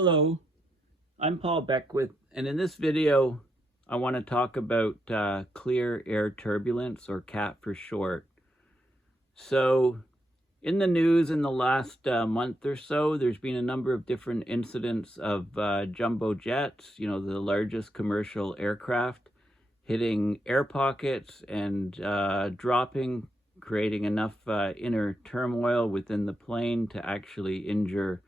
Hello, I'm Paul Beckwith, and in this video I want to talk about clear air turbulence, or CAT for short. So in the news in the last month or so, there's been a number of different incidents of jumbo jets, the largest commercial aircraft, hitting air pockets and dropping, creating enough inner turmoil within the plane to actually injure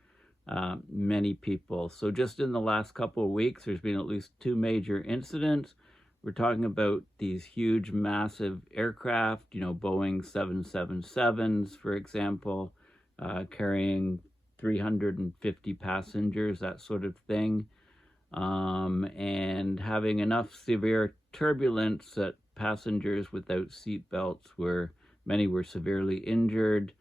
many people. So just in the last couple of weeks, there's been at least two major incidents. We're talking about these huge, massive aircraft, Boeing 777s, for example, carrying 350 passengers, that sort of thing, and having enough severe turbulence that passengers without seatbelts many were severely injured.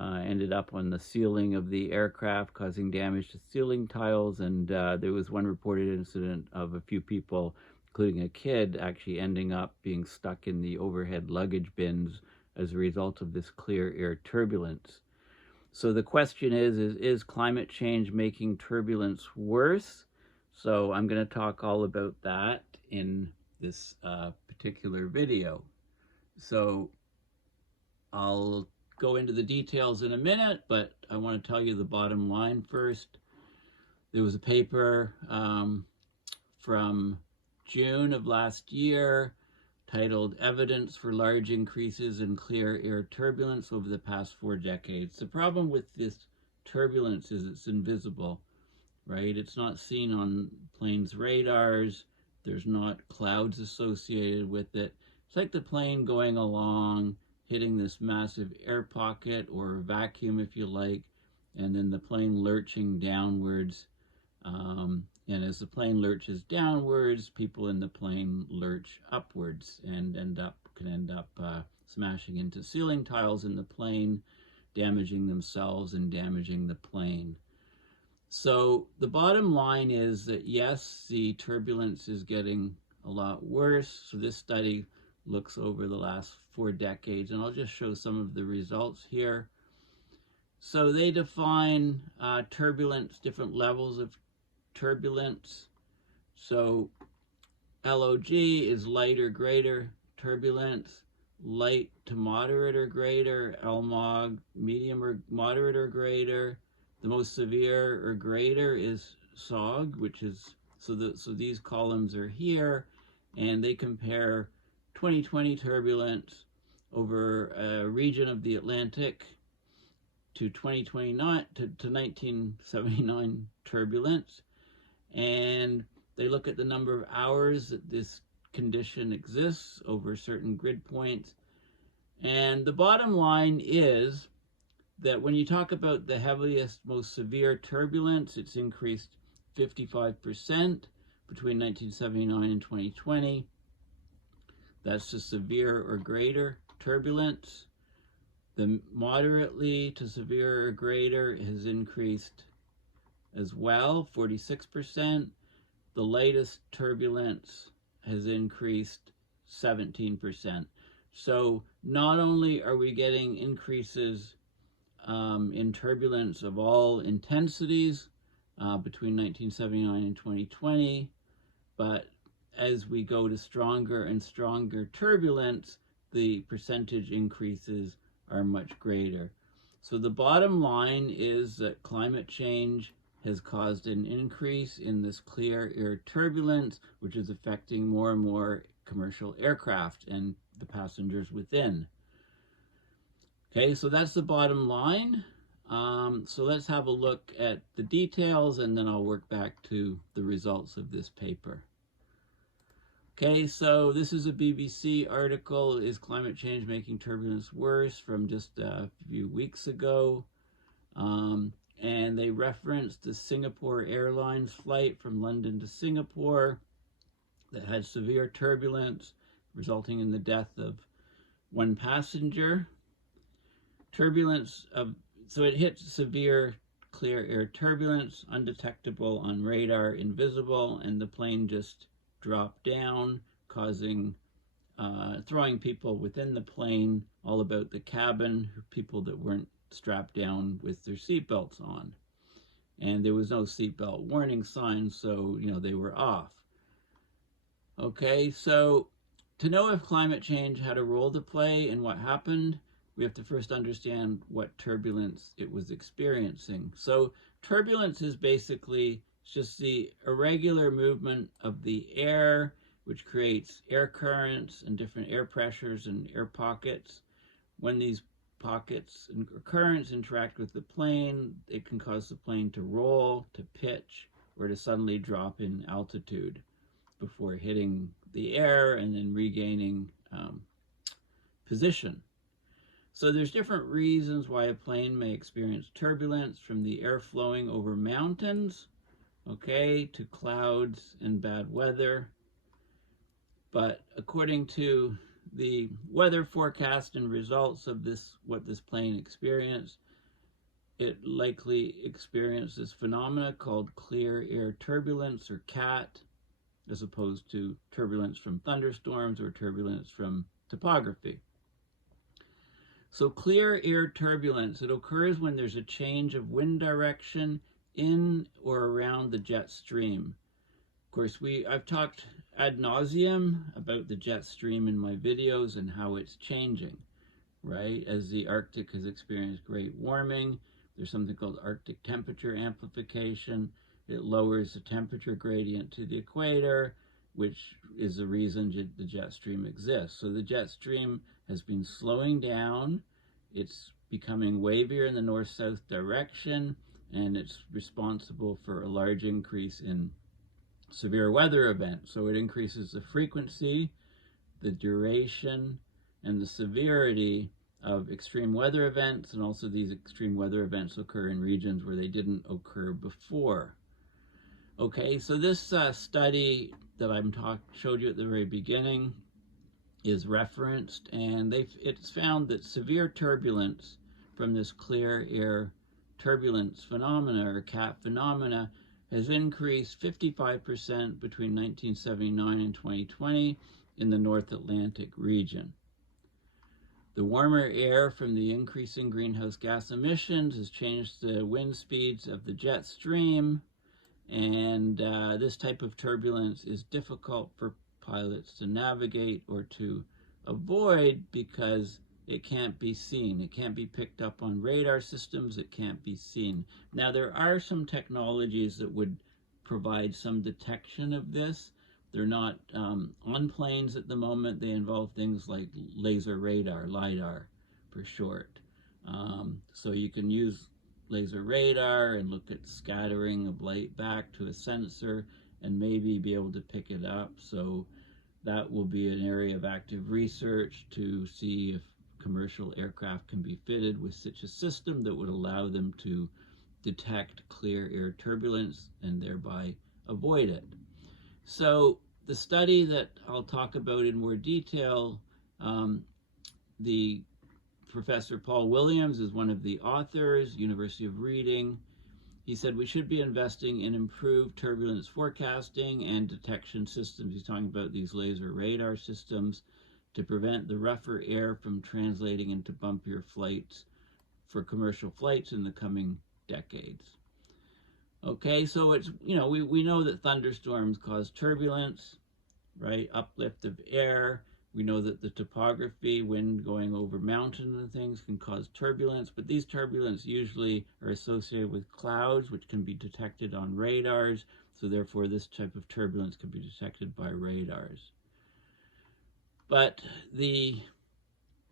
Ended up on the ceiling of the aircraft, causing damage to ceiling tiles, and there was one reported incident of a few people, including a kid, actually ending up being stuck in the overhead luggage bins as a result of this clear air turbulence. So the question is climate change making turbulence worse? So I'm going to talk all about that in this particular video. So I'll go into the details in a minute, but I want to tell you the bottom line first. There was a paper from June of last year titled "Evidence for Large Increases in Clear Air Turbulence Over the Past 4 Decades." The problem with this turbulence is it's invisible, right? It's not seen on planes' radars. There's not clouds associated with it. It's like the plane going along, hitting this massive air pocket, or vacuum if you like, and then the plane lurching downwards. And as the plane lurches downwards, people in the plane lurch upwards and can end up smashing into ceiling tiles in the plane, damaging themselves and damaging the plane. So the bottom line is that yes, the turbulence is getting a lot worse. So this study looks over the last 4 decades, and I'll just show some of the results here. So they define turbulence, different levels of turbulence. So LOG is light or greater turbulence, light to moderate or greater, LMOG, medium or moderate or greater. The most severe or greater is SOG, which is, so these columns are here, and they compare 2020 turbulence over a region of the Atlantic to 2029 to 1979 turbulence, and they look at the number of hours that this condition exists over certain grid points. And the bottom line is that when you talk about the heaviest, most severe turbulence, it's increased 55% between 1979 and 2020. That's the severe or greater turbulence. The moderately to severe or greater has increased as well, 46%. The lightest turbulence has increased 17%. So not only are we getting increases in turbulence of all intensities between 1979 and 2020, but as we go to stronger and stronger turbulence, the percentage increases are much greater. So the bottom line is that climate change has caused an increase in this clear air turbulence, which is affecting more and more commercial aircraft and the passengers within. Okay, so that's the bottom line. So let's have a look at the details, and then I'll work back to the results of this paper. Okay, so this is a BBC article, "Is Climate Change Making Turbulence Worse?" from just a few weeks ago. And they referenced the Singapore Airlines flight from London to Singapore that had severe turbulence, resulting in the death of one passenger. So it hit severe clear air turbulence, undetectable on radar, invisible, and the plane just dropped down, causing, throwing people within the plane all about the cabin, people that weren't strapped down with their seatbelts on. and there was no seatbelt warning signs, so, you know, they were off. Okay, so to know if climate change had a role to play in what happened, we have to first understand what turbulence it was experiencing. So turbulence is basically just the irregular movement of the air, which creates air currents and different air pressures and air pockets. When these pockets and currents interact with the plane, it can cause the plane to roll, to pitch, or to suddenly drop in altitude before hitting the air and then regaining position. So there's different reasons why a plane may experience turbulence, from the air flowing over mountains, okay, to clouds and bad weather. But according to the weather forecast and results of what this plane experienced, it likely experienced this phenomena called clear air turbulence, or CAT, as opposed to turbulence from thunderstorms or turbulence from topography. So clear air turbulence, it occurs when there's a change of wind direction in or around the jet stream. Of course, I've talked ad nauseum about the jet stream in my videos and how it's changing, right? As the Arctic has experienced great warming, there's something called Arctic temperature amplification. It lowers the temperature gradient to the equator, which is the reason the jet stream exists. So the jet stream has been slowing down. It's becoming wavier in the north-south direction, and it's responsible for a large increase in severe weather events. So it increases the frequency, the duration, and the severity of extreme weather events, and also these extreme weather events occur in regions where they didn't occur before. Okay, so this study that I showed you at the very beginning is referenced, and it's found that severe turbulence from this clear air turbulence phenomena, or CAT phenomena, has increased 55% between 1979 and 2020 in the North Atlantic region. The warmer air from the increasing greenhouse gas emissions has changed the wind speeds of the jet stream, and this type of turbulence is difficult for pilots to navigate or to avoid because it can't be seen. It can't be picked up on radar systems. It can't be seen. Now, there are some technologies that would provide some detection of this. They're not on planes at the moment. They involve things like laser radar, LiDAR for short. So you can use laser radar and look at scattering of light back to a sensor and maybe be able to pick it up. So that will be an area of active research to see if commercial aircraft can be fitted with such a system that would allow them to detect clear air turbulence and thereby avoid it. So the study that I'll talk about in more detail, the Professor Paul Williams is one of the authors, University of Reading. He said we should be investing in improved turbulence forecasting and detection systems. He's talking about these laser radar systems to prevent the rougher air from translating into bumpier flights for commercial flights in the coming decades. Okay, so it's, you know, we know that thunderstorms cause turbulence, right? Uplift of air. We know that the topography, wind going over mountains and things, can cause turbulence, but these turbulence usually are associated with clouds, which can be detected on radars. So therefore, this type of turbulence can be detected by radars. But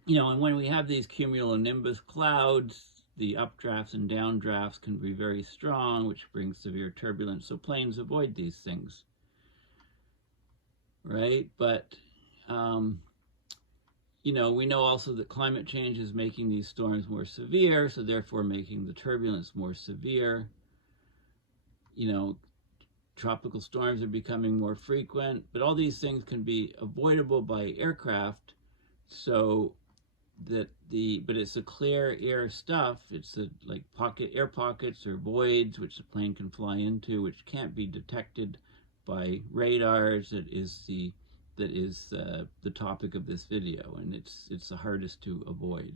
and when we have these cumulonimbus clouds, the updrafts and downdrafts can be very strong, which brings severe turbulence. So planes avoid these things, right? But we know also that climate change is making these storms more severe, so therefore making the turbulence more severe. Tropical storms are becoming more frequent, but all these things can be avoidable by aircraft, but it's the clear air stuff. It's like air pockets or voids which the plane can fly into, which can't be detected by radars. That is the topic of this video, and it's the hardest to avoid.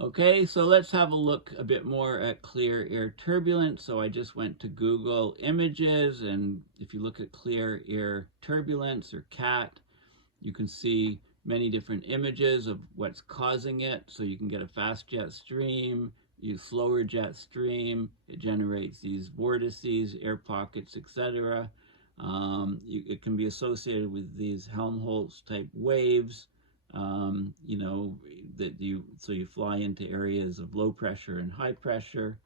Okay, so let's have a look a bit more at clear air turbulence. So I just went to Google Images, and if you look at clear air turbulence, or CAT, you can see many different images of what's causing it. So you can get a fast jet stream, use slower jet stream. It generates these vortices, air pockets, etc. It can be associated with these Helmholtz type waves. You know, so you fly into areas of low pressure and high pressure.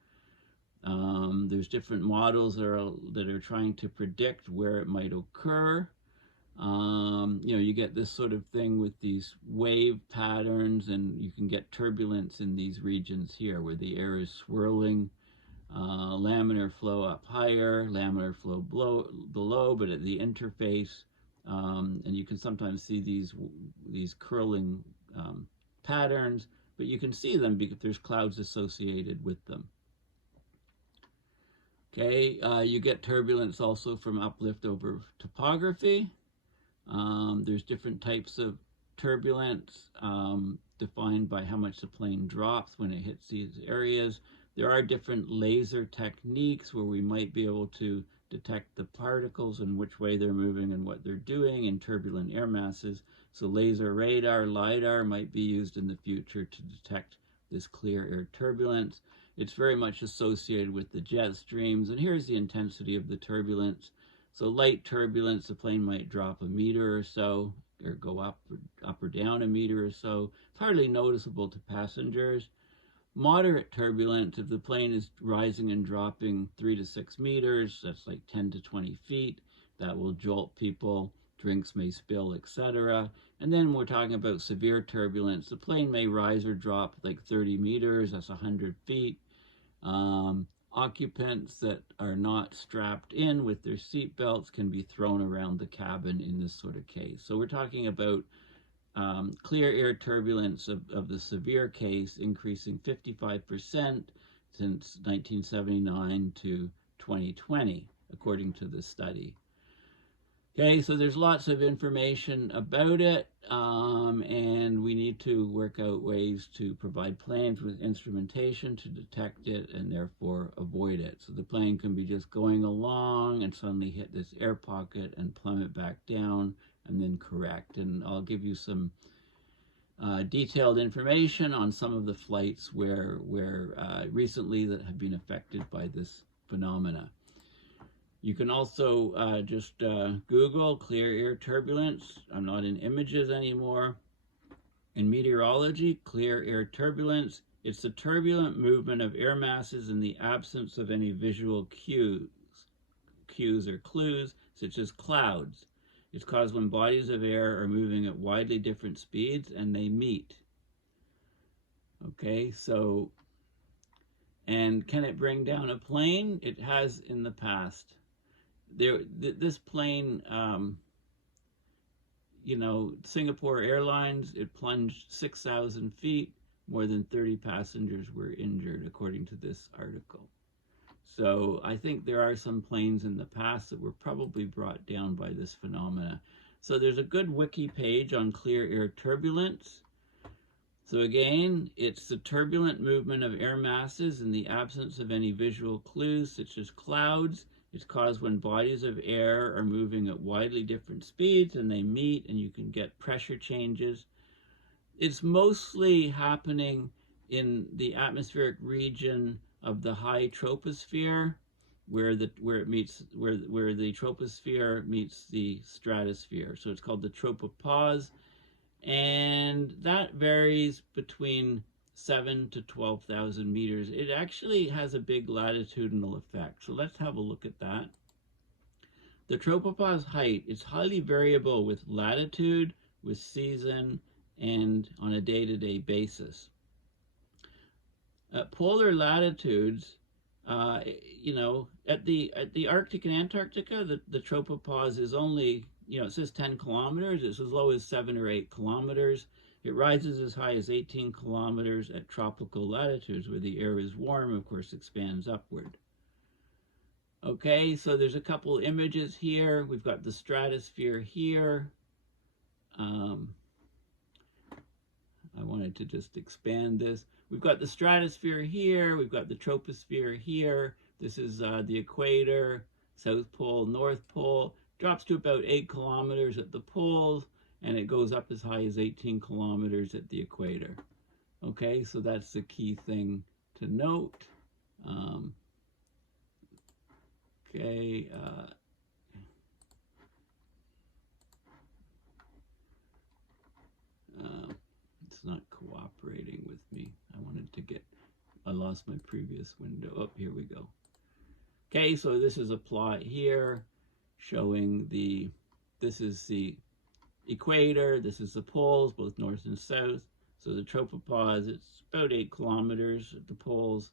There's different models that are trying to predict where it might occur. You know, you get this sort of thing with these wave patterns, and you can get turbulence in these regions here where the air is swirling. Laminar flow up higher, laminar flow below, but at the interface, and you can sometimes see these curling patterns, but you can see them because there's clouds associated with them. Okay, you get turbulence also from uplift over topography. There's different types of turbulence defined by how much the plane drops when it hits these areas. There are different laser techniques where we might be able to detect the particles and which way they're moving and what they're doing in turbulent air masses. So laser radar, LiDAR might be used in the future to detect this clear air turbulence. It's very much associated with the jet streams, and here's the intensity of the turbulence. So light turbulence, the plane might drop a meter or so, or go up or down a meter or so. It's hardly noticeable to passengers. Moderate turbulence, if the plane is rising and dropping 3 to 6 meters, that's like 10 to 20 feet, that will jolt people, drinks may spill, etc. And then we're talking about severe turbulence. The plane may rise or drop like 30 meters, that's 100 feet. Occupants that are not strapped in with their seat belts can be thrown around the cabin in this sort of case. So we're talking about clear air turbulence of the severe case increasing 55% since 1979 to 2020, according to this study. Okay, so there's lots of information about it, and we need to work out ways to provide planes with instrumentation to detect it and therefore avoid it. So the plane can be just going along and suddenly hit this air pocket and plummet back down and then correct. And I'll give you some detailed information on some of the flights where recently that have been affected by this phenomena. You can also just Google clear air turbulence. I'm not in Images anymore. In meteorology, clear air turbulence, it's the turbulent movement of air masses in the absence of any visual cues or clues, such as clouds. It's caused when bodies of air are moving at widely different speeds and they meet. Okay, so, and can it bring down a plane? It has in the past. This plane, you know, Singapore Airlines, it plunged 6,000 feet. More than 30 passengers were injured, according to this article. So I think there are some planes in the past that were probably brought down by this phenomena. So there's a good wiki page on clear air turbulence. So again, it's the turbulent movement of air masses in the absence of any visual clues, such as clouds. It's caused when bodies of air are moving at widely different speeds and they meet, and you can get pressure changes. It's mostly happening in the atmospheric region of the high troposphere, where the troposphere meets the stratosphere. So it's called the Tropopause, and that varies between 7 to 12,000 meters. It actually has a big latitudinal effect. So let's have a look at that. The tropopause height is highly variable with latitude, with season, and on a day-to-day basis. At polar latitudes, you know, at the Arctic and Antarctica, the tropopause is only, you know, it says 10 kilometers. It's as low as 7 or 8 kilometers. It rises as high as 18 kilometers at tropical latitudes, where the air is warm, of course, expands upward. Okay, so there's a couple images here. We've got the stratosphere here. I wanted to just expand this. We've got the stratosphere here. We've got the troposphere here. This is the equator, South Pole, North Pole. Drops to about 8 kilometers at the poles, and it goes up as high as 18 kilometers at the equator. Okay, so that's the key thing to note. Okay. It's not cooperating with me. I lost my previous window. Oh, here we go. Okay, so this is a plot here showing this is the equator, this is the poles, both north and south. So the tropopause, it's about 8 kilometers at the poles,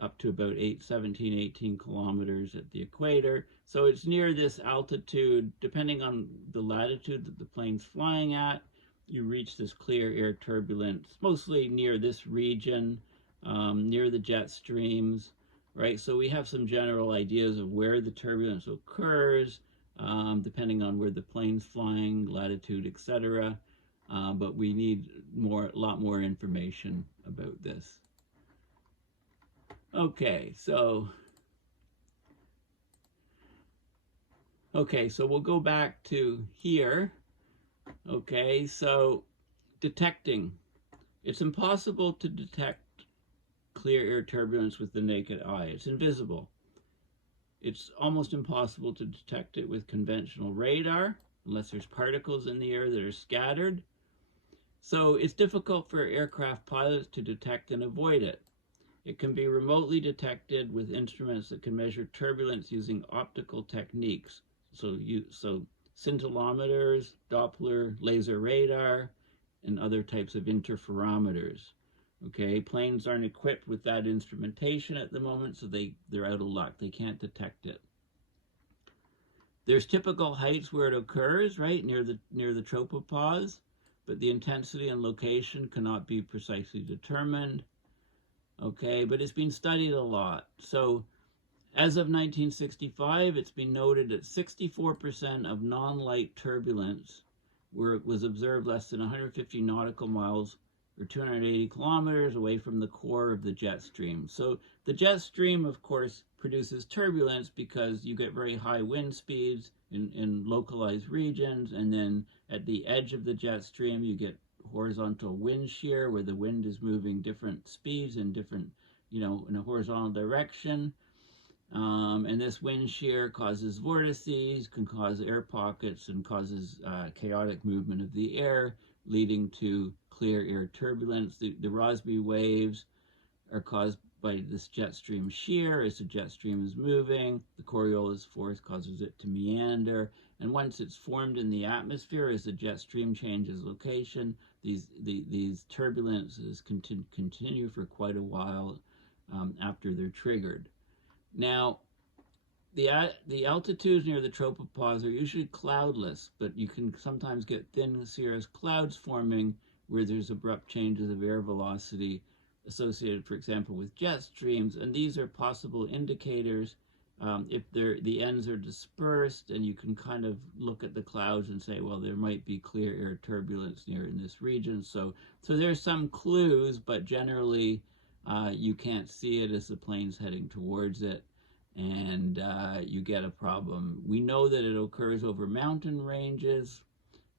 up to about 17, 18 kilometers at the equator. So it's near this altitude. Depending on the latitude that the plane's flying at, you reach this clear air turbulence, mostly near this region, near the jet streams, right? So we have some general ideas of where the turbulence occurs, depending on where the plane's flying, latitude, etc. But we need a lot more information about this. Okay, so we'll go back to here. Okay, so detecting. It's impossible to detect clear air turbulence with the naked eye. It's invisible. It's almost impossible to detect it with conventional radar, unless there's particles in the air that are scattered. So it's difficult for aircraft pilots to detect and avoid it. It can be remotely detected with instruments that can measure turbulence using optical techniques. So scintillometers, Doppler, laser radar, and other types of interferometers. Okay, planes aren't equipped with that instrumentation at the moment, so they're out of luck. They can't detect it. There's typical heights where it occurs, right, near the tropopause, but the intensity and location cannot be precisely determined. Okay, but it's been studied a lot. So as of 1965, it's been noted that 64% of non-light turbulence was observed less than 150 nautical miles or 280 kilometers away from the core of the jet stream. So the jet stream, of course, produces turbulence because you get very high wind speeds in localized regions, and then at the edge of the jet stream, you get horizontal wind shear where the wind is moving different speeds in different, in a horizontal direction. And this wind shear causes vortices, can cause air pockets, and causes chaotic movement of the air, leading to clear air turbulence. The Rossby waves are caused by this jet stream shear. As the jet stream is moving, the Coriolis force causes it to meander. And once it's formed in the atmosphere, as the jet stream changes location, these turbulences continue for quite a while after they're triggered. Now, the altitudes near the tropopause are usually cloudless, but you can sometimes get thin cirrus clouds forming where there's abrupt changes of air velocity associated, for example, with jet streams, and these are possible indicators if the ends are dispersed, and you can kind of look at the clouds and say, well, there might be clear air turbulence near in this region. So there's some clues, but generally you can't see it as the plane's heading towards it, and you get a problem. We know that it occurs over mountain ranges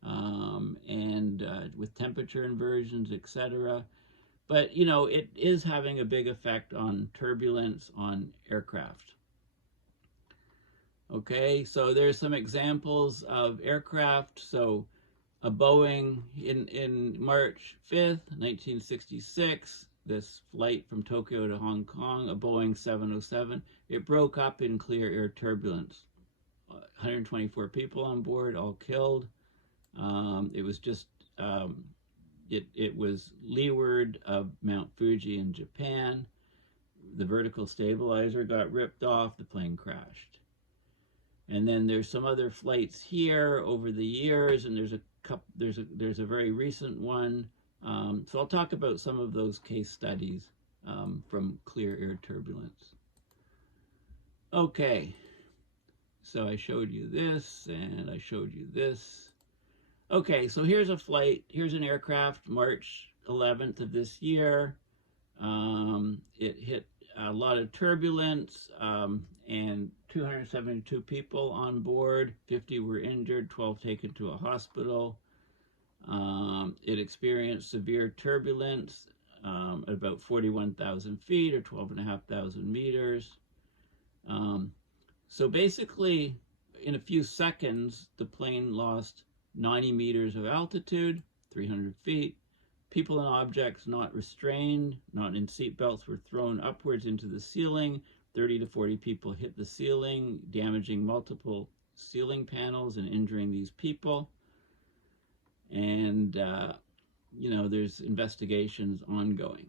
and with temperature inversions, etc. But, it is having a big effect on turbulence on aircraft. Okay, so there's some examples of aircraft. So a Boeing in March 5th, 1966, this flight from Tokyo to Hong Kong, a Boeing 707, it broke up in clear air turbulence. 124 people on board, all killed. It was just, it was leeward of Mount Fuji in Japan. The vertical stabilizer got ripped off, the plane crashed. And then there's some other flights here over the years, and there's a very recent one. So I'll talk about some of those case studies from clear air turbulence. Okay, so I showed you this, and I showed you this. Okay, so here's a flight. Here's an aircraft, March 11th of this year. It hit a lot of turbulence, and 272 people on board, 50 were injured, 12 taken to a hospital. It experienced severe turbulence at about 41,000 feet or 12,500 meters. So basically, in a few seconds, the plane lost 90 meters of altitude, 300 feet. People and objects not restrained, not in seat belts, were thrown upwards into the ceiling. 30 to 40 people hit the ceiling, damaging multiple ceiling panels and injuring these people. And, you know, there's investigations ongoing.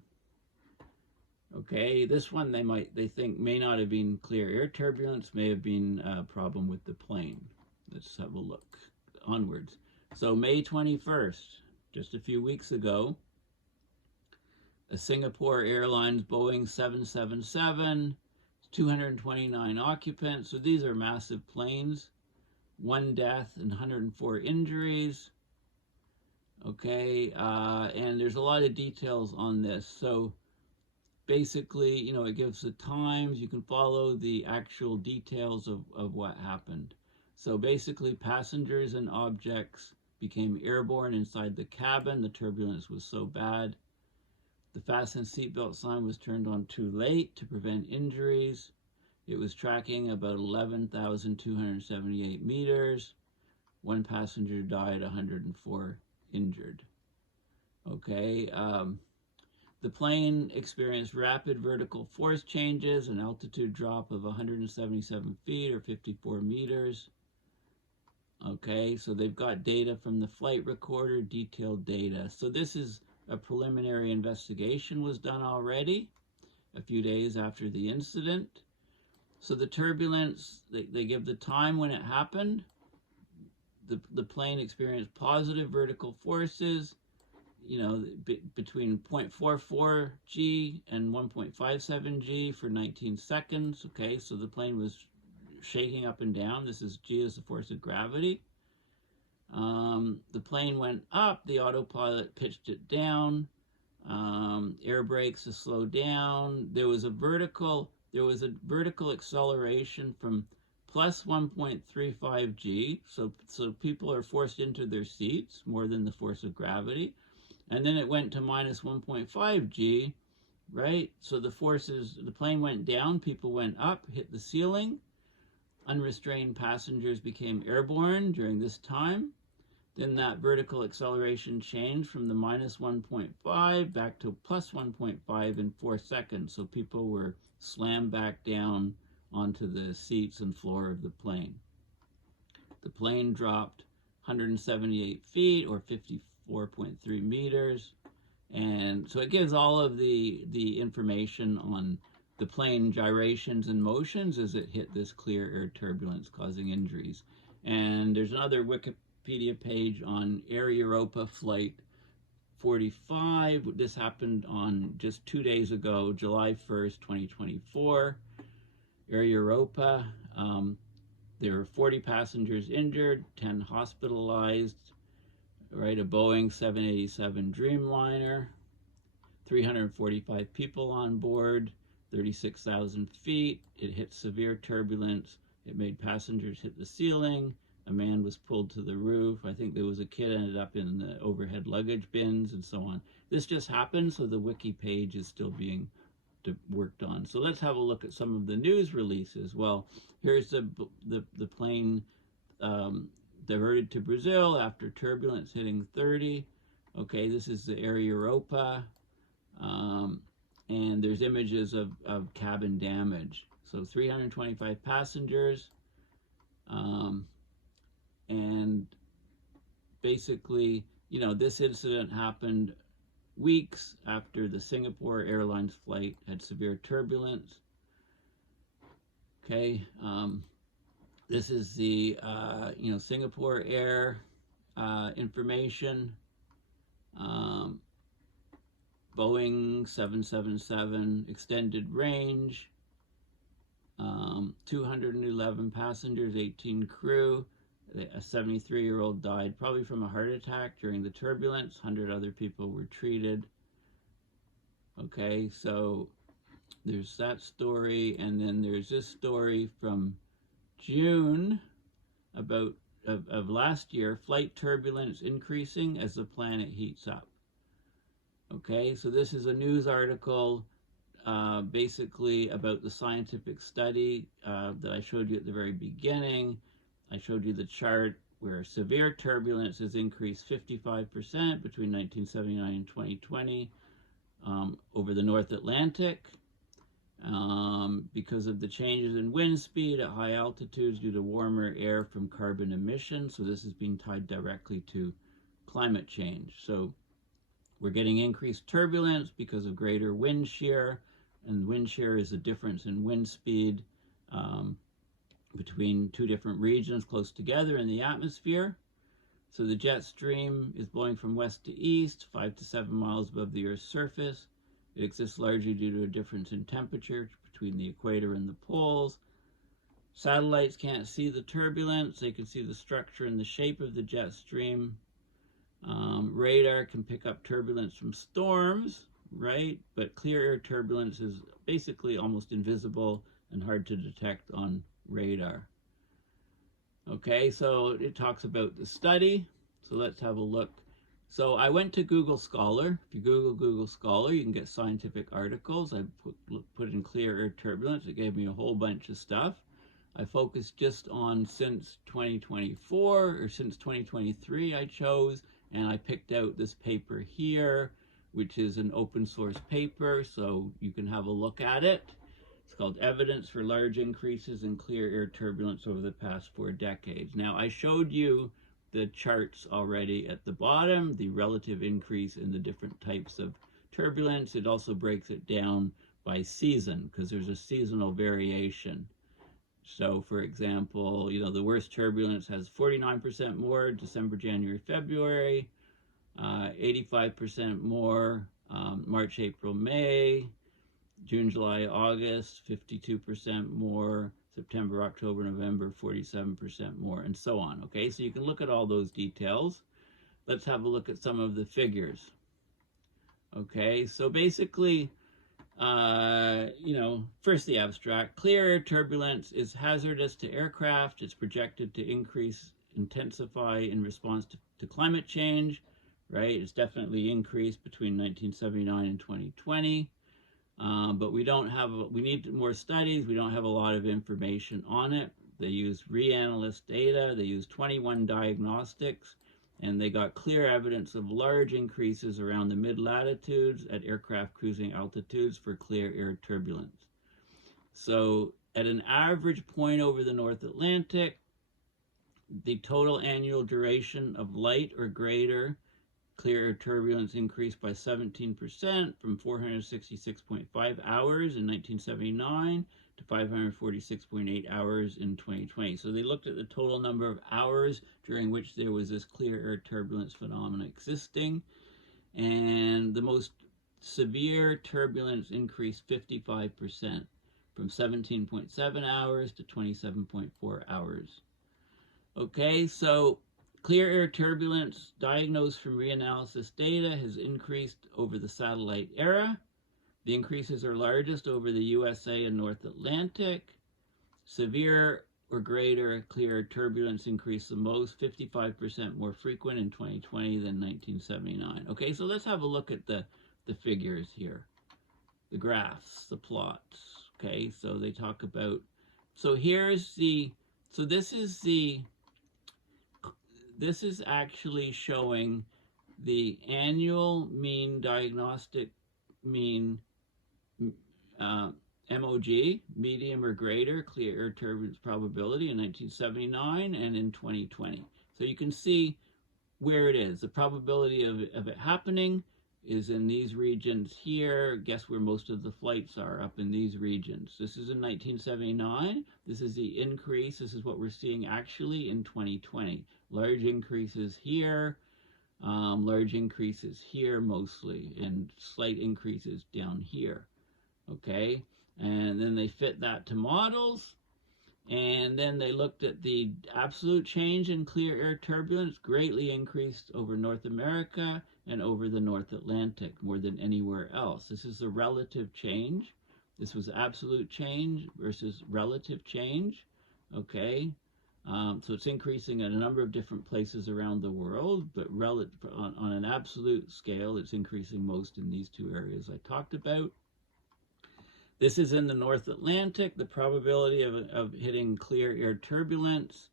Okay, this one they think may not have been clear air turbulence, may have been a problem with the plane. Let's have a look onwards. So May 21st, just a few weeks ago, a Singapore Airlines Boeing 777, 229 occupants. So these are massive planes. 1 death and 104 injuries. Okay, and there's a lot of details on this. So basically, you know, it gives the times. You can follow the actual details of what happened. So basically, passengers and objects became airborne inside the cabin. The turbulence was so bad. The fasten seatbelt sign was turned on too late to prevent injuries. It was tracking about 11,278 meters. 1 passenger died, 104 injured. Okay, the plane experienced rapid vertical force changes, an altitude drop of 177 feet or 54 meters. Okay, so they've got data from the flight recorder, detailed data. So this is a preliminary investigation was done already a few days after the incident. So the turbulence, they give the time when it happened. The plane experienced positive vertical forces, you know, between 0.44 G and 1.57 G for 19 seconds. Okay, so the plane was shaking up and down. This is G as the force of gravity. The plane went up, the autopilot pitched it down, air brakes to slow down. There was a vertical acceleration from plus 1.35 G, so people are forced into their seats more than the force of gravity. And then it went to minus 1.5 G, right? So the plane went down, people went up, hit the ceiling. Unrestrained passengers became airborne during this time. Then that vertical acceleration changed from the minus 1.5 back to plus 1.5 in 4 seconds. So people were slammed back down onto the seats and floor of the plane. The plane dropped 178 feet or 54.3 meters. And so it gives all of the information on the plane gyrations and motions as it hit this clear air turbulence causing injuries. And there's another Wikipedia page on Air Europa flight 45. This happened on just 2 days ago, July 1st, 2024. Air Europa, there were 40 passengers injured, 10 hospitalized, right? A Boeing 787 Dreamliner, 345 people on board, 36,000 feet. It hit severe turbulence. It made passengers hit the ceiling. A man was pulled to the roof. I think there was a kid ended up in the overhead luggage bins and so on. This just happened, so the wiki page is still being worked on. So let's have a look at some of the news releases. Well, here's the plane diverted to Brazil after turbulence hitting 30. Okay, this is the Air Europa. And there's images of cabin damage. So 325 passengers. And basically, you know, this incident happened weeks after the Singapore Airlines flight had severe turbulence. Okay, this is the you know, Singapore Air information. Boeing 777 extended range. 211 passengers, 18 crew. A 73-year-old died probably from a heart attack during the turbulence. 100 other people were treated. Okay, so there's that story, and then there's this story from June about of last year, flight turbulence increasing as the planet heats up. Okay, so this is a news article basically about the scientific study that I showed you at the very beginning. I showed you the chart where severe turbulence has increased 55% between 1979 and 2020 over the North Atlantic because of the changes in wind speed at high altitudes due to warmer air from carbon emissions. So this is being tied directly to climate change. So we're getting increased turbulence because of greater wind shear, and wind shear is the difference in wind speed between two different regions close together in the atmosphere. So the jet stream is blowing from west to east, 5 to 7 miles above the Earth's surface. It exists largely due to a difference in temperature between the equator and the poles. Satellites can't see the turbulence. They can see the structure and the shape of the jet stream. Radar can pick up turbulence from storms, right? But clear air turbulence is basically almost invisible and hard to detect on radar. Okay, so it talks about the study. So let's have a look. So I went to Google Scholar. If you Google Google Scholar, you can get scientific articles. I put in clear air turbulence. It gave me a whole bunch of stuff. I focused just on since 2024 or since 2023 I chose, and I picked out this paper here, which is an open source paper, so you can have a look at it. It's called Evidence for Large Increases in Clear Air Turbulence Over the Past 4 Decades. Now, I showed you the charts already at the bottom, the relative increase in the different types of turbulence. It also breaks it down by season, because there's a seasonal variation. So, for example, the worst turbulence has 49% more December, January, February, 85% more March, April, May, June, July, August, 52% more September, October, November, 47% more, and so on. Okay, so you can look at all those details. Let's have a look at some of the figures. Okay, so basically, first the abstract. Clear air turbulence is hazardous to aircraft. It's projected to intensify in response to climate change, right? It's definitely increased between 1979 and 2020. But we need more studies. We don't have a lot of information on it. They use reanalyst data. They use 21 diagnostics, and they got clear evidence of large increases around the mid-latitudes at aircraft cruising altitudes for clear air turbulence. So at an average point over the North Atlantic, the total annual duration of light or greater clear air turbulence increased by 17% from 466.5 hours in 1979 to 546.8 hours in 2020. So they looked at the total number of hours during which there was this clear air turbulence phenomena existing, and the most severe turbulence increased 55% from 17.7 hours to 27.4 hours. Okay, so clear air turbulence diagnosed from reanalysis data has increased over the satellite era. The increases are largest over the USA and North Atlantic. Severe or greater clear air turbulence increased the most, 55% more frequent in 2020 than 1979. Okay, so let's have a look at the figures here. The graphs, the plots. Okay, so they talk about, this is actually showing the annual mean diagnostic mean MOG, medium or greater clear air turbulence probability in 1979 and in 2020. So you can see where it is. The probability of it happening is in these regions here. Guess where most of the flights are, up in these regions. This is in 1979. This is the increase. This is what we're seeing actually in 2020. Large increases here, large increases here mostly, and slight increases down here. Okay, and then they fit that to models, And then they looked at the absolute change in clear air turbulence, greatly increased over North America and over the North Atlantic, more than anywhere else. This is the relative change. This was absolute change versus relative change. Okay, so it's increasing at a number of different places around the world, but on an absolute scale, it's increasing most in these two areas I talked about. This is in the North Atlantic, the probability of hitting clear air turbulence.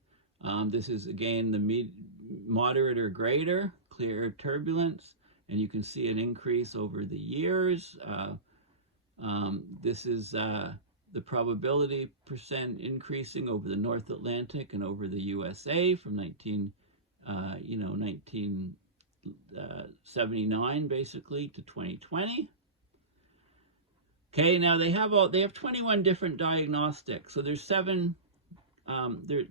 This is, again, the moderate or greater clear air turbulence, and you can see an increase over the years. This is the probability percent increasing over the North Atlantic and over the USA from 1979 basically to 2020. Okay, now they have 21 different diagnostics. So there's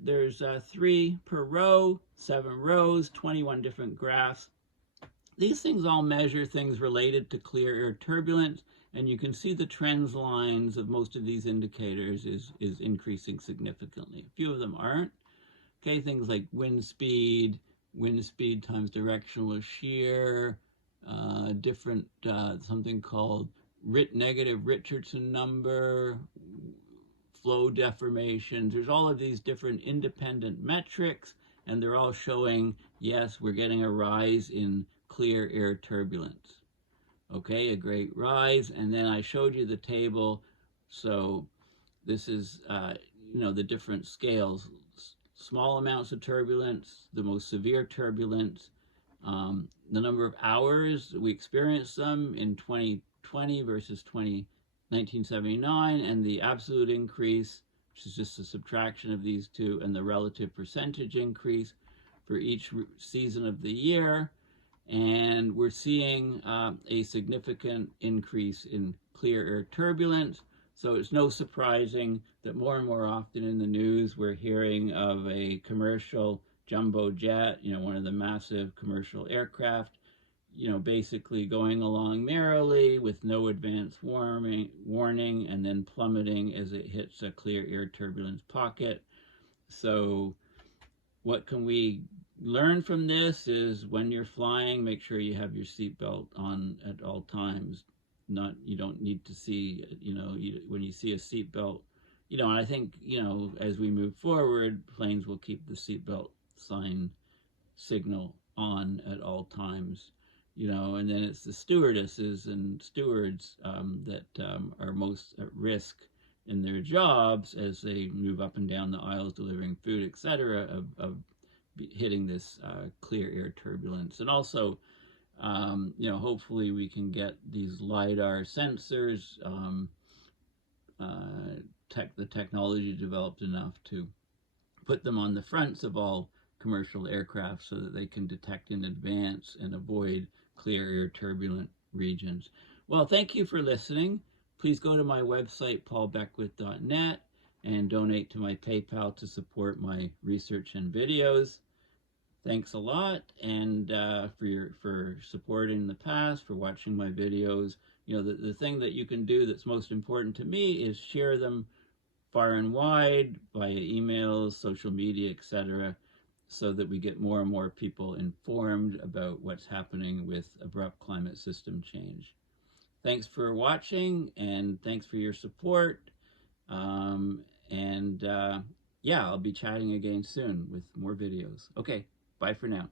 there's 3 per row, 7 rows, 21 different graphs. These things all measure things related to clear air turbulence, and you can see the trends lines of most of these indicators is increasing significantly. A few of them aren't. Okay, things like wind speed times directional shear, different something called negative Richardson number, flow deformations. There's all of these different independent metrics, and they're all showing, yes, we're getting a rise in clear air turbulence. Okay, a great rise. And then I showed you the table. So this is, the different scales. Small amounts of turbulence, the most severe turbulence, the number of hours we experienced them in 2020 versus 1979, and the absolute increase, which is just a subtraction of these two, and the relative percentage increase for each season of the year. And we're seeing a significant increase in clear air turbulence. So it's no surprising that more and more often in the news we're hearing of a commercial jumbo jet, one of the massive commercial aircraft, basically going along merrily with no advance warning and then plummeting as it hits a clear air turbulence pocket. So what can we learn from this is when you're flying, make sure you have your seatbelt on at all times. You don't need to see, when you see a seatbelt, and I think, as we move forward, planes will keep the seatbelt signal on at all times. And then it's the stewardesses and stewards that are most at risk in their jobs as they move up and down the aisles delivering food, etc., of hitting this clear air turbulence. And also, hopefully we can get these LiDAR sensors, the technology developed enough to put them on the fronts of all commercial aircraft so that they can detect in advance and avoid clear air turbulent regions. Well, thank you for listening. Please go to my website, paulbeckwith.net, and donate to my PayPal to support my research and videos. Thanks a lot, and for supporting the past, for watching my videos. The thing that you can do that's most important to me is share them far and wide via emails, social media, etc., so that we get more and more people informed about what's happening with abrupt climate system change. Thanks for watching, and thanks for your support. Yeah, I'll be chatting again soon with more videos. Okay, bye for now.